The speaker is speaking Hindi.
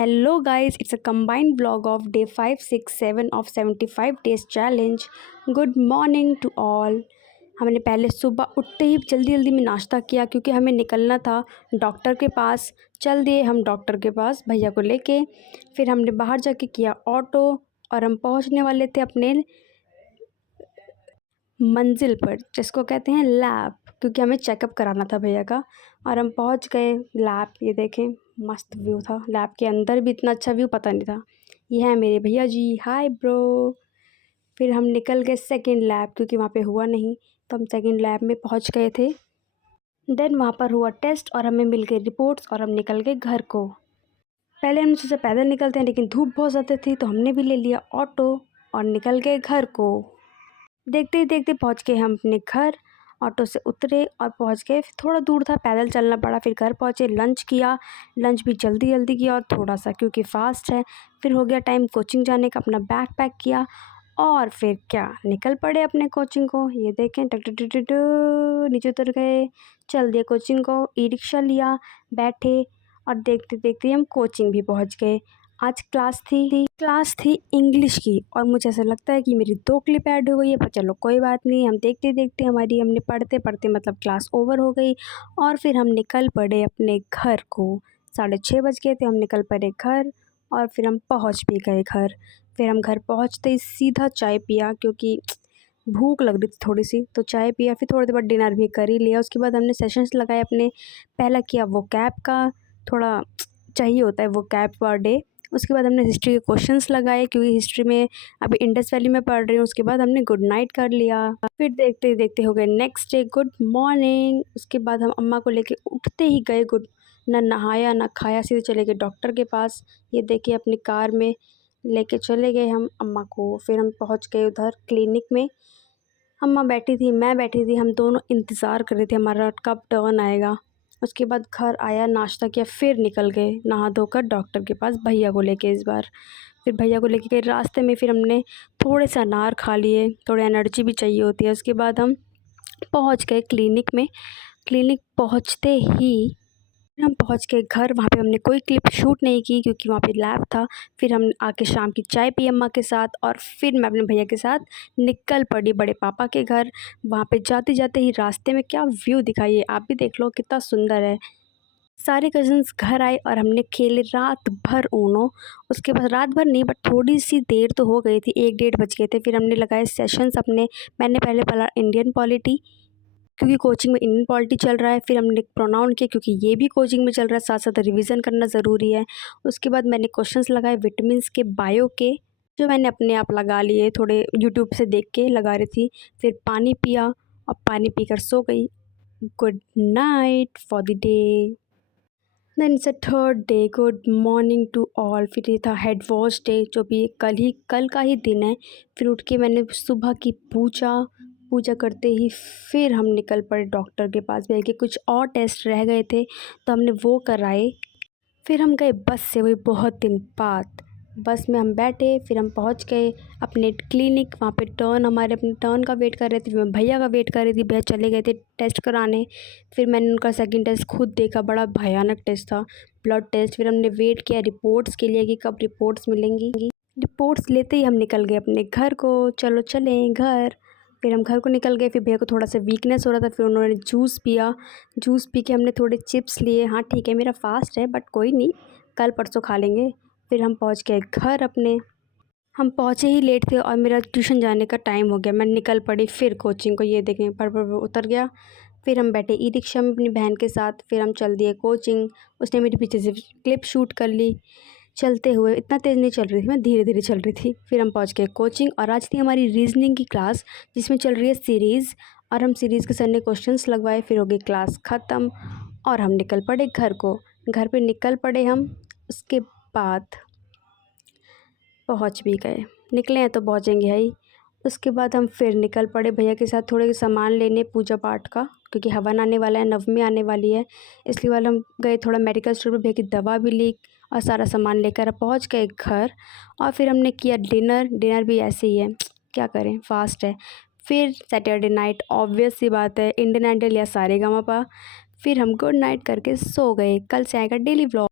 Hello guys, it's a combined vlog of day 5, 6, 7 of 75 days challenge. Good morning to all. हमने पहले सुबह उठते ही जल्दी जल्दी में नाश्ता किया क्योंकि हमें निकलना था डॉक्टर के पास। चल दिए हम डॉक्टर के पास भैया को लेके। फिर हमने बाहर जाके किया ऑटो और हम पहुंचने वाले थे अपने मंजिल पर, जिसको कहते हैं लैब, क्योंकि हमें चेकअप कराना था भैया का। और हम पहुंच गए लैब। ये देखें, मस्त व्यू था लैब के अंदर भी, इतना अच्छा व्यू पता नहीं था। ये है मेरे भैया जी, हाय ब्रो। फिर हम निकल गए सेकंड लैब, क्योंकि वहाँ पे हुआ नहीं, तो हम सेकंड लैब में पहुँच गए थे। देन वहाँ पर हुआ टेस्ट और हमें मिल गई रिपोर्ट्स और हम निकल गए घर को। पहले हमने सोचा पैदल निकलते हैं, लेकिन धूप बहुत ज़्यादा थी तो हमने भी ले लिया ऑटो और निकल गए घर को। देखते ही देखते पहुंच गए हम अपने घर। ऑटो से उतरे और पहुंच गए। फिर थोड़ा दूर था, पैदल चलना पड़ा। फिर घर पहुंचे, लंच किया। लंच भी जल्दी जल्दी किया और थोड़ा सा, क्योंकि फास्ट है। फिर हो गया टाइम कोचिंग जाने का, अपना बैग पैक किया और फिर क्या निकल पड़े अपने कोचिंग को। ये देखें, टक टक टक टक नीचे उतर गए, चल दिए कोचिंग को। ई रिक्शा लिया, बैठे और देखते देखते हम कोचिंग भी पहुंच गए। आज क्लास थी इंग्लिश की और मुझे ऐसा लगता है कि मेरी 2 क्लिप ऐड हो गई है, पर चलो कोई बात नहीं। हम देखते देखते हमने पढ़ते पढ़ते मतलब क्लास ओवर हो गई और फिर हम निकल पड़े अपने घर को। 6:30 बज गए थे, हम निकल पड़े घर और फिर हम पहुंच भी गए घर। फिर हम घर पहुंचते ही सीधा चाय पिया, क्योंकि भूख लग रही थी थोड़ी सी, तो चाय पिया। फिर थोड़ी देर बाद डिनर भी कर ही लिया। उसके बाद हमने सेशंस लगाए अपने। पहला किया वो कैब का, थोड़ा चाहिए होता है वो कैब पर डे। उसके बाद हमने हिस्ट्री के क्वेश्चंस लगाए, क्योंकि हिस्ट्री में अभी इंडस वैली में पढ़ रही हूँ। उसके बाद हमने गुड नाइट कर लिया। फिर देखते देखते हो गए नेक्स्ट डे, गुड मॉर्निंग। उसके बाद हम अम्मा को लेके उठते ही गए, ना नहाया ना खाया, सीधे चले गए डॉक्टर के पास। ये देखिए, अपनी कार में लेके चले गए हम अम्मा को। फिर हम पहुँच गए उधर क्लिनिक में। अम्मा बैठी थी, मैं बैठी थी, हम दोनों इंतज़ार कर रहे थे हमारा कब टर्न आएगा। उसके बाद घर आया, नाश्ता किया, फिर निकल गए नहा धोकर डॉक्टर के पास भैया को लेके इस बार। फिर भैया को लेके गए। रास्ते में फिर हमने थोड़े से अनार खा लिए, थोड़ी एनर्जी भी चाहिए होती है। उसके बाद हम पहुंच गए क्लिनिक में। क्लिनिक पहुंचते ही हम पहुंच गए घर। वहाँ पे हमने कोई क्लिप शूट नहीं की, क्योंकि वहाँ पे लैब था। फिर हम आके शाम की चाय पी अम्मा के साथ और फिर मैं अपने भैया के साथ निकल पड़ी बड़े पापा के घर। वहाँ पे जाते जाते ही रास्ते में क्या व्यू दिखाइए, आप भी देख लो कितना सुंदर है। सारे कज़न्स घर आए और हमने खेले रात भर ऊनो। उसके बाद रात भर नहीं, बट थोड़ी सी देर तो हो गई थी, 1-1:30 बज गए थे। फिर हमने लगाए सेशंस अपने। मैंने पहले पढ़ा इंडियन पॉलिटी, क्योंकि कोचिंग में इंडियन पॉलिटी चल रहा है। फिर हमने प्रोनाउन किया, क्योंकि ये भी कोचिंग में चल रहा है, साथ साथ रिवीजन करना ज़रूरी है। उसके बाद मैंने क्वेश्चंस लगाए विटामिन्स के, बायो के, जो मैंने अपने आप लगा लिए, थोड़े यूट्यूब से देख के लगा रही थी। फिर पानी पिया और पानी पीकर सो गई। Good night for the day. Then it's a third day, good morning to all. फिर ये था हेड वॉश डे, जो भी कल का ही दिन है। फिर उठ के मैंने सुबह की पूजा करते ही फिर हम निकल पड़े डॉक्टर के पास। बल्कि कुछ और टेस्ट रह गए थे तो हमने वो कराए। फिर हम गए बस से, वही बहुत दिन बाद बस में हम बैठे। फिर हम पहुंच गए अपने क्लिनिक। वहाँ पे हमारे अपने टर्न का वेट कर रहे थे। मैं भैया का वेट कर रही थी, भैया चले गए थे टेस्ट कराने। फिर मैंने उनका सेकंड टेस्ट खुद देखा, बड़ा भयानक टेस्ट था, ब्लड टेस्ट। फिर हमने वेट किया रिपोर्ट्स के लिए कि कब रिपोर्ट्स मिलेंगी। रिपोर्ट्स लेते ही हम निकल गए अपने घर को, चलो चलें घर। फिर हम घर को निकल गए। फिर भैया को थोड़ा सा वीकनेस हो रहा था, फिर उन्होंने जूस पिया। जूस पी के हमने थोड़े चिप्स लिए। हाँ ठीक है, मेरा फास्ट है, बट कोई नहीं, कल परसों खा लेंगे। फिर हम पहुंच गए घर अपने। हम पहुंचे ही लेट थे और मेरा ट्यूशन जाने का टाइम हो गया। मैं निकल पड़ी फिर कोचिंग को। ये देखें, पर उतर गया। फिर हम बैठे ई रिक्शा में अपनी बहन के साथ। फिर हम चल दिए कोचिंग। उसने मेरे पीछे से क्लिप शूट कर ली चलते हुए। इतना तेज़ नहीं चल रही थी मैं, धीरे धीरे चल रही थी। फिर हम पहुंच गए कोचिंग और आज थी हमारी रीजनिंग की क्लास, जिसमें चल रही है सीरीज़। और हम सीरीज़ के सर ने क्वेश्चंस लगवाए। फिर हो गई क्लास ख़त्म और हम निकल पड़े घर को। घर पे निकल पड़े हम। उसके बाद पहुंच भी गए, निकले हैं तो पहुंचेंगे ही। उसके बाद हम फिर निकल पड़े भैया के साथ थोड़े सामान लेने पूजा पाठ का, क्योंकि हवन आने वाला है, नवमी आने वाली है। इसलिए वाले हम गए थोड़ा मेडिकल स्टोर पे, भैया की दवा भी ली और सारा सामान लेकर अब पहुंच गए घर। और फिर हमने किया डिनर भी ऐसे ही है, क्या करें, फास्ट है। फिर सैटरडे नाइट, ऑब्वियस सी बात है, इंडियन आइडल या सारेगामापा। फिर हम गुड नाइट करके सो गए। कल से आएगा डेली व्लॉग।